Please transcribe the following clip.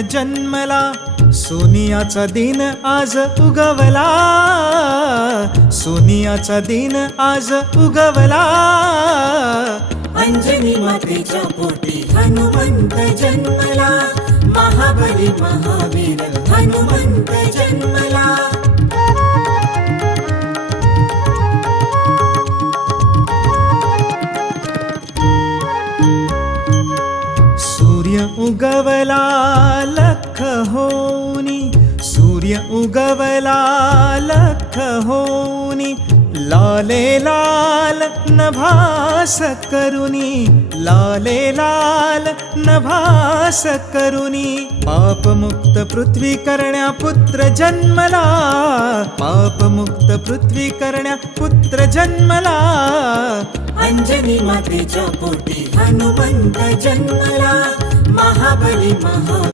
जन्मला, सोनियाचा दिन आज उगवला, सोनियाचा दिन आज उगवला. अंजनी मातेच्या पोटी हनुमंत जन्मला, महाबली महावीर हनुमंत जन्मला. सूर्य उगवला लख होनी, सूर्य उगवला लख होनी, लाले लाल नभास करुनी, लाले लाल नभास करुनी. पापमुक्त पृथ्वी करण्या पुत्र जन्मला, पापमुक्त पृथ्वी करण्या पुत्र जन्मला. अंजनी मातेच्या पोटी हनुमंत जन्मला, महाबली महावीर